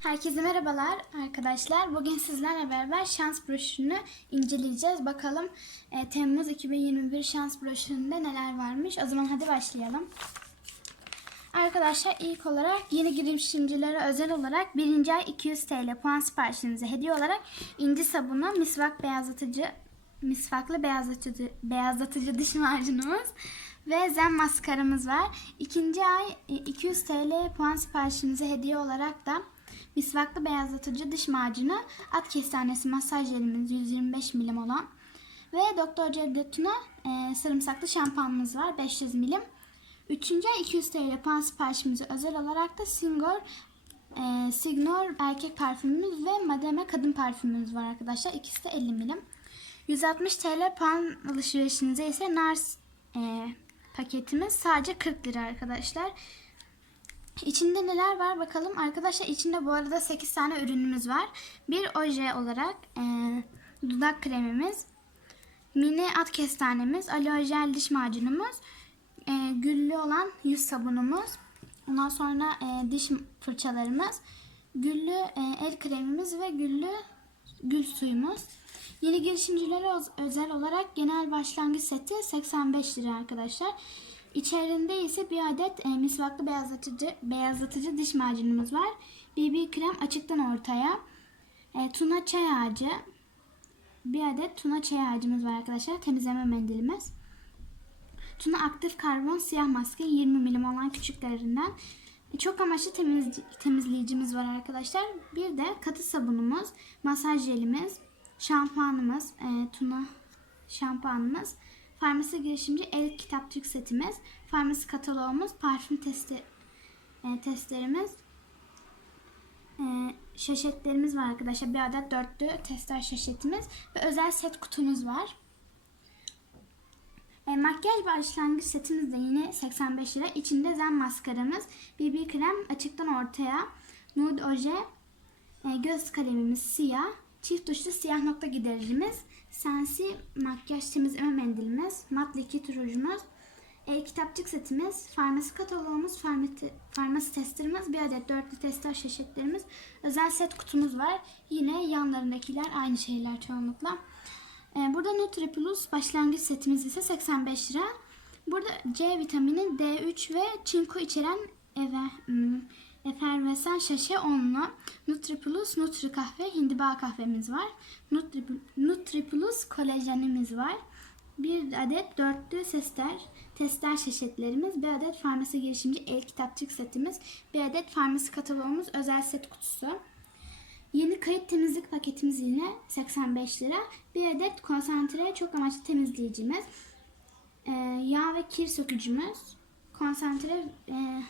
Herkese merhabalar arkadaşlar. Bugün sizlerle beraber şans broşürünü inceleyeceğiz. Bakalım e, Temmuz 2021 şans broşüründe neler varmış. O zaman hadi başlayalım. Arkadaşlar ilk olarak yeni girişimcilere özel olarak birinci ay 200 TL puan siparişinize hediye olarak inci sabunu, misvak beyazlatıcı, misvaklı beyazlatıcı, beyazlatıcı diş macunumuz ve zen maskaramız var. İkinci ay e, 200 TL puan siparişinize hediye olarak da misvaklı beyazlatıcı diş macunu, at kestanesi masaj jelimiz 125 milim olan ve Doktor Cevdet Tuna e, sarımsaklı şampuanımız var 500 milim. Üçüncü ay 200 TL puan siparişimize özel olarak da Signor e, Signor erkek parfümümüz ve Madame kadın parfümümüz var arkadaşlar. İkisi de 50 milim. 160 TL puan alışverişinize ise Nars e, paketimiz sadece 40 lira arkadaşlar. İçinde neler var bakalım. Arkadaşlar içinde bu arada 8 tane ürünümüz var. Bir oje olarak e, dudak kremimiz, mini at kestanemiz, aloe diş macunumuz, e, güllü olan yüz sabunumuz, ondan sonra e, diş fırçalarımız, güllü e, el kremimiz ve güllü gül suyumuz. Yeni girişimcilere öz- özel olarak genel başlangıç seti 85 lira arkadaşlar. İçerisinde ise bir adet e, misvaklı beyazlatıcı beyazlatıcı diş macunumuz var. BB krem açıktan ortaya. E, tuna çay ağacı. Bir adet tuna çay ağacımız var arkadaşlar. Temizleme mendilimiz. Tuna aktif karbon siyah maske 20 milim olan küçüklerinden. E, Çok amaçlı temiz, temizleyicimiz var arkadaşlar. Bir de katı sabunumuz, masaj jelimiz, şampuanımız, e, tuna şampuanımız, farmasi girişimci el kitapçık setimiz, farmasi kataloğumuz, parfüm testi e, testlerimiz, e, şaşetlerimiz var arkadaşlar. Bir adet dörtlü tester şaşetimiz ve özel set kutumuz var. E, makyaj başlangıç setimiz de yine 85 lira. İçinde zen maskaramız, BB krem açıktan ortaya, nude oje, e, göz kalemimiz siyah, çift tuşlu siyah nokta gidericimiz, sensi makyaj temizleme mendilimiz, mat likit rujumuz, e, kitapçık setimiz, farmasi kataloğumuz, farmasi, farmasi testerimiz, bir adet dörtlü tester şaşetlerimiz, özel set kutumuz var. Yine yanlarındakiler aynı şeyler çoğunlukla. Ee, Burada Nutri Plus başlangıç setimiz ise 85 lira. Burada C vitamini, D3 ve çinko içeren eve, hmm, efervesan şaşe onlu. Nutri Plus, Nutri kahve, hindiba kahvemiz var. Nutri, Nutri Plus kolajenimiz var. Bir adet dörtlü tester, tester şaşetlerimiz, bir adet farmasi girişimci el kitapçık setimiz, bir adet farmasi kataloğumuz özel set kutusu. Yeni kayıt temizlik paketimiz yine 85 lira. Bir adet konsantre çok amaçlı temizleyicimiz. Ee, yağ ve kir sökücümüz. Konsantre e,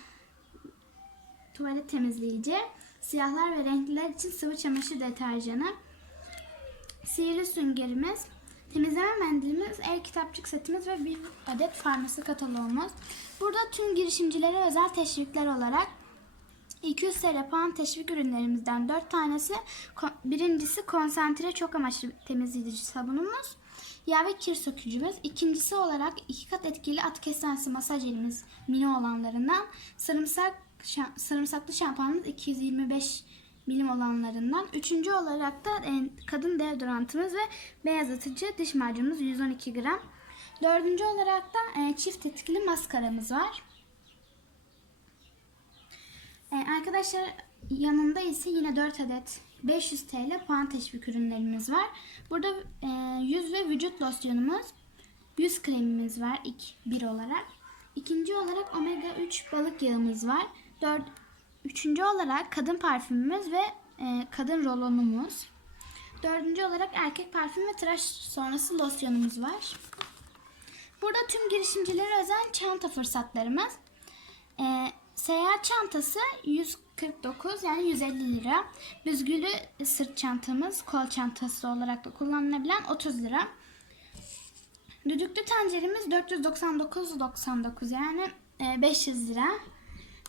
tuvalet temizleyici. Siyahlar ve renkliler için sıvı çamaşır deterjanı. Sihirli süngerimiz. Temizleme mendilimiz, el kitapçık setimiz ve bir adet farmasi kataloğumuz. Burada tüm girişimcilere özel teşvikler olarak 200 TL puan teşvik ürünlerimizden 4 tanesi. Birincisi konsantre çok amaçlı temizleyici sabunumuz. Yağ ve kir sökücümüz. İkincisi olarak iki kat etkili at kestanesi masaj elimiz mini olanlarından. Sarımsak şa- sarımsaklı şampuanımız 225 milim olanlarından. Üçüncü olarak da e, kadın deodorantımız ve beyazlatıcı diş macunumuz 112 gram. Dördüncü olarak da e, çift etkili maskaramız var. Ee, arkadaşlar yanında ise yine 4 adet 500 TL puan teşvik ürünlerimiz var. Burada e, yüz ve vücut losyonumuz, yüz kremimiz var ilk bir olarak. İkinci olarak omega 3 balık yağımız var. Dört, üçüncü olarak kadın parfümümüz ve e, kadın rolonumuz. Dördüncü olarak erkek parfüm ve tıraş sonrası losyonumuz var. Burada tüm girişimcilere özel çanta fırsatlarımız. Ee, seyahat çantası 149 yani 150 lira. Büzgülü sırt çantamız kol çantası olarak da kullanılabilen 30 lira. Düdüklü tenceremiz 499.99 yani e, 500 lira.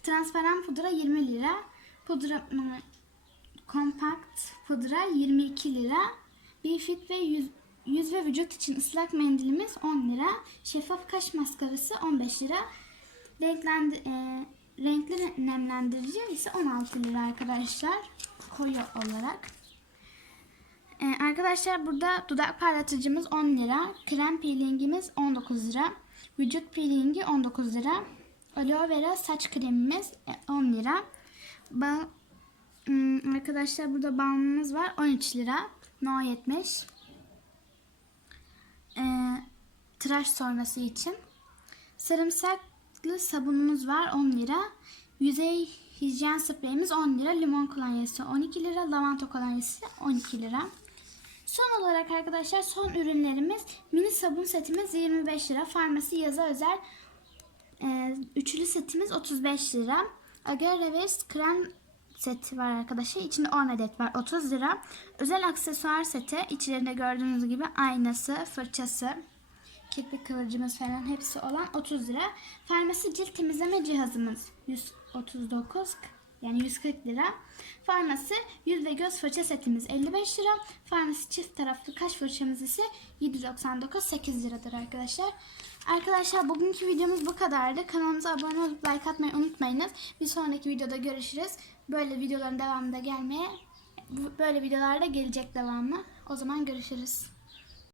Transparan pudra 20 lira. Pudra ıı, kompakt pudra 22 lira. Bifit ve yüz, yüz ve vücut için ıslak mendilimiz 10 lira. Şeffaf kaş maskarası 15 lira. Renklendi, e, renkli nemlendirici ise 16 lira arkadaşlar. Koyu olarak. Ee, arkadaşlar burada dudak parlatıcımız 10 lira. Krem peelingimiz 19 lira. Vücut peelingi 19 lira. Aloe vera saç kremimiz e, 10 lira. Ba Hmm, arkadaşlar burada balmımız var 13 lira. No 70. Ee, tıraş sonrası için. Sarımsaklı sabunumuz var 10 lira. Yüzey hijyen spreyimiz 10 lira. Limon kolonyası 12 lira. Lavanta kolonyası 12 lira. Son olarak arkadaşlar son ürünlerimiz mini sabun setimiz 25 lira. Farmasi yaza özel e, üçlü setimiz 35 lira. Agar Reverse krem seti var arkadaşlar. İçinde 10 adet var 30 lira. Özel aksesuar seti içlerinde gördüğünüz gibi aynası, fırçası, kirpik kıvırcımız falan hepsi olan 30 lira. Farmasi cilt temizleme cihazımız 139 yani 140 lira. Farmasi yüz ve göz fırça setimiz 55 lira. Farmasi çift taraflı kaş fırçamız ise 799 8 liradır arkadaşlar. Arkadaşlar bugünkü videomuz bu kadardı. Kanalımıza abone olup like atmayı unutmayınız. Bir sonraki videoda görüşürüz. Böyle videoların devamında gelmeye böyle videolarda gelecek devamı. O zaman görüşürüz.